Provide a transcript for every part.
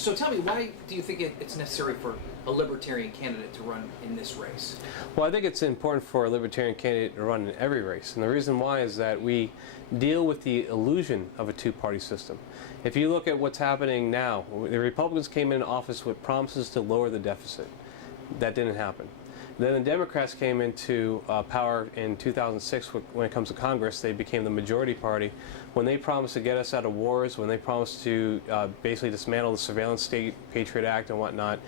So tell me, why do you think it's necessary for a libertarian candidate to run in this race? Well, I think it's important for a libertarian candidate to run in every race. And the reason why is that we deal with the illusion of a two-party system. If you look at what's happening now, the Republicans came in office with promises to lower the deficit. That didn't happen. Then the Democrats came into power in 2006 when it comes to Congress. They became the majority party. When they promised to get us out of wars, when they promised to basically dismantle the surveillance state, Patriot Act and whatnot,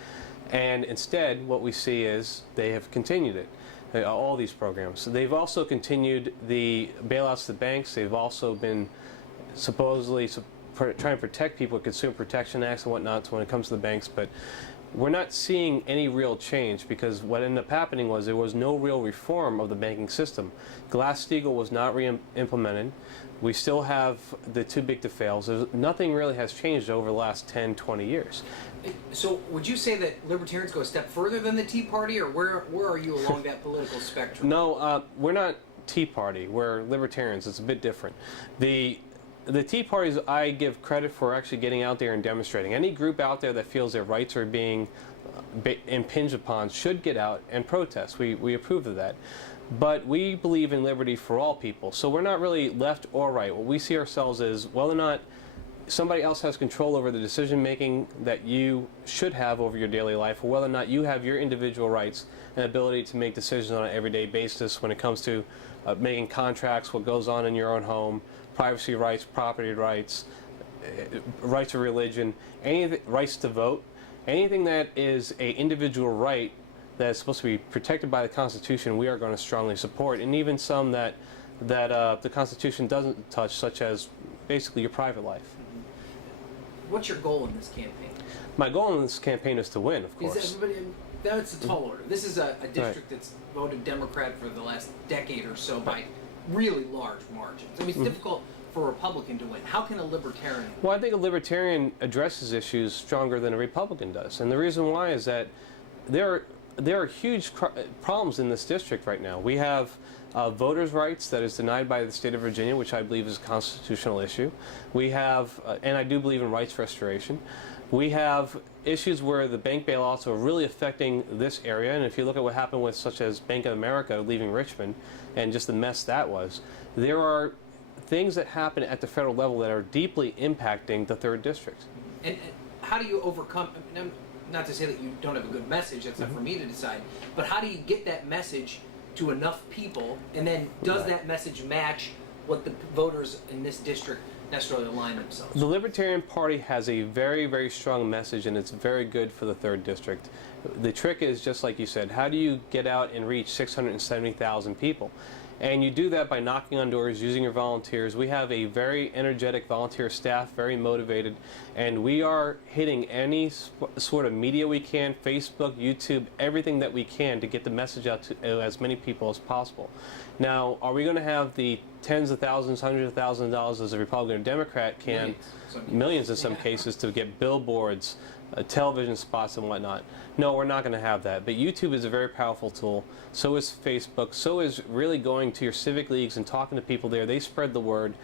and instead what we see is they have continued it, all these programs. So they've also continued the bailouts to banks. They've also been supposedly trying to protect people with Consumer Protection Acts and whatnot when it comes to the banks, but we're not seeing any real change because what ended up happening was there was no real reform of the banking system. Glass-Steagall was not re-implemented. We still have the too big to fails. Nothing really has changed over the last 10, 20 years. So would you say that libertarians go a step further than the Tea Party, or where are you along that political spectrum? No, we're not Tea Party. We're libertarians. It's a bit different. The Tea Parties I give credit for actually getting out there and demonstrating. Any group out there that feels their rights are being impinged upon should get out and protest. We approve of that. But we believe in liberty for all people. So we're not really left or right. What we see ourselves as whether or not somebody else has control over the decision making that you should have over your daily life, or whether or not you have your individual rights and ability to make decisions on an everyday basis when it comes to making contracts, what goes on in your own home, privacy rights, property rights, rights of religion, rights to vote, anything that is an individual right that is supposed to be protected by the Constitution, we are going to strongly support, and even some that the Constitution doesn't touch, such as basically your private life. What's your goal in this campaign? My goal in this campaign is to win, of course. Is everybody? That's a tall order. This is a district that's voted Democrat for the last decade or so by really large margins. I mean, it's difficult for a Republican to win. How can a libertarian? Well, I think a libertarian addresses issues stronger than a Republican does, and the reason why is that there are huge problems in this district right now. We have voters' rights that is denied by the state of Virginia, which I believe is a constitutional issue. We have, and I do believe in rights restoration. We have issues where the bank bailouts are really affecting this area, and if you look at what happened with such as Bank of America leaving Richmond and just the mess that was, there are things that happen at the federal level that are deeply impacting the 3rd District. And how do you overcome, I mean, not to say that you don't have a good message, that's not for me to decide, but how do you get that message to enough people, and then does that message match what the voters in this district necessarily align themselves? The Libertarian Party has a very, very strong message, and it's very good for the 3rd District. The trick is, just like you said, how do you get out and reach 670,000 people? And you do that by knocking on doors, using your volunteers. We have a very energetic volunteer staff, very motivated, and we are hitting any sort of media we can, Facebook, YouTube, everything that we can to get the message out to as many people as possible. Now, are we going to have the tens of thousands, hundreds of thousands of dollars as a Republican or Democrat can, millions in some cases, to get billboards, television spots and whatnot? No, we're not going to have that. But YouTube is a very powerful tool. So is Facebook. So is really going to your civic leagues and talking to people there. They spread the word.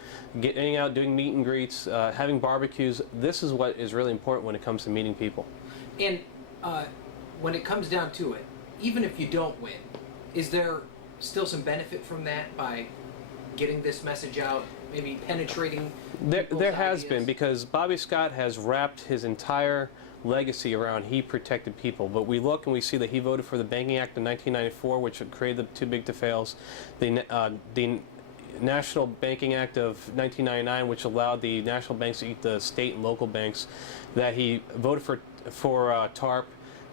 Getting out, doing meet and greets, having barbecues. This is what is really important when it comes to meeting people. And when it comes down to it, even if you don't win, is there still some benefit from that by getting this message out, maybe penetrating There has been, because Bobby Scott has wrapped his entire legacy around he protected people. But we look and we see that he voted for the Banking Act of 1994, which created the too big to fails. The National Banking Act of 1999, which allowed the national banks to eat the state and local banks. That he voted for TARP.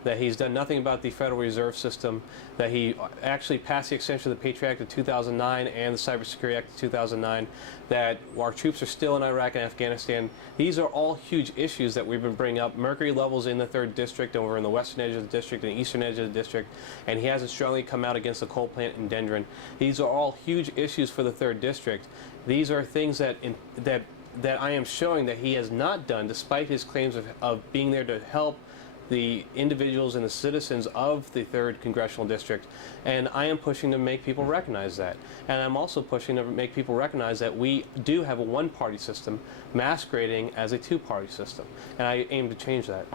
That he's done nothing about the Federal Reserve System, that he actually passed the extension of the Patriot Act of 2009 and the Cybersecurity Act of 2009, that our troops are still in Iraq and Afghanistan. These are all huge issues that we've been bringing up. Mercury levels in the 3rd District, over in the western edge of the district and eastern edge of the district, and he hasn't strongly come out against the coal plant in Dendron. These are all huge issues for the 3rd District. These are things that I am showing that he has not done, despite his claims of being there to help the individuals and the citizens of the 3rd Congressional District, and I am pushing to make people recognize that. And I'm also pushing to make people recognize that we do have a one-party system masquerading as a two-party system, and I aim to change that.